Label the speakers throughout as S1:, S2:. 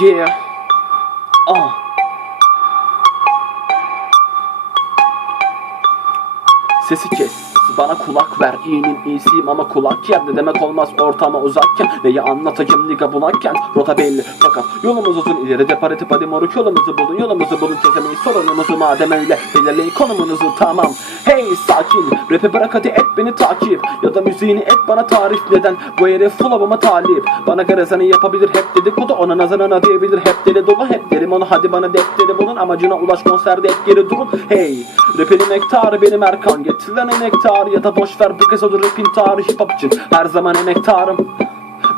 S1: Yeah. Ah. Sesi kes. Bana kulak ver iyinin iyisiyim ama kulak yer ne demek olmaz ortama uzakken. Neyi anlatacağım niga bunakken? Rota belli fakat yolumuz uzun ileride pariti padi moruk yolumuzu bulun Yolumuzu bulun çözemeyiz sorunumuzu madem öyle Belirleyin konumunuzu tamam. Hey sakin rapi bırak hadi et beni takip. Ya da müziğini et bana tarif neden? Bu herif flow'uma talip. Bana garezanı yapabilir hep dedikodu Ona nazarına diyebilir hep deli dolu Hep derim onu hadi bana defteri bulun Amacına ulaş konserde hep geri durun. Hey rapinin emektarı benim Erkan Getir lan emektarı ya da boş ver bu kez olur rapin tarihi hip hop için. Her zaman emektarım.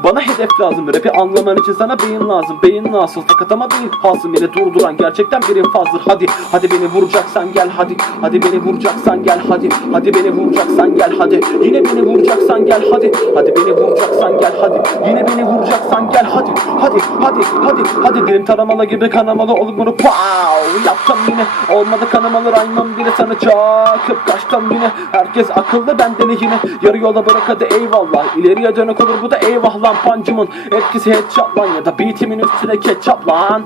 S1: Bana hedef lazım rapi anlaman için sana beyin lazım Beyin nasıl? Fakat ama beyin hasım beni durduran gerçekten bir infazdır. Hadi hadi beni vuracaksan gel hadi. Hadi beni vuracaksan gel hadi. Hadi beni vuracaksan gel hadi. Yine beni vuracaksan gel hadi. Hadi beni vuracaksan gel hadi. Yine beni vuracaksan gel hadi Hadi hadi hadi hadi Dilim taramalı gibi kanamalı olup bunu pow Yaptım yine. Olmadı kanamalı raymam bile sana çakıp kaçtım yine. Herkes akıllı benden yine Yarı yola bırak hadi eyvallah. İleriye dönük olur bu da eyvah lan pancımın. Etkisi headshot lan ya da beatimin üstüne ketçap lan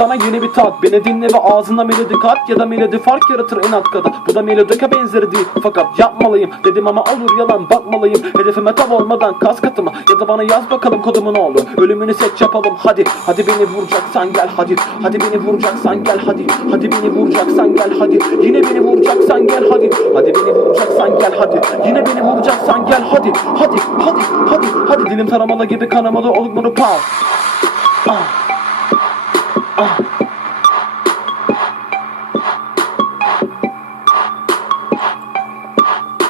S1: sana yeni bir tat. Beni dinle ve ağzına melodi kat. Ya da melodi fark yaratır en alt kata. Bu da melodika benzeri değil. Fakat yapmalıyım. Dedim ama olur yalan bakmalıyım. Hedefime tav olmadan kas katıma. Ya da bana yaz bakalım kodumu ne olur Ölümünü seç yapalım. Hadi. Hadi beni vuracaksan gel hadi. Hadi beni vuracaksan gel hadi. Hadi beni vuracaksan gel hadi. Yine beni vuracaksan gel hadi. Hadi beni vuracaksan gel hadi. Yine beni vuracaksan gel hadi. Hadi hadi hadi hadi. Dilim taramalı gibi kanamalı olup bunu pav Ah Ah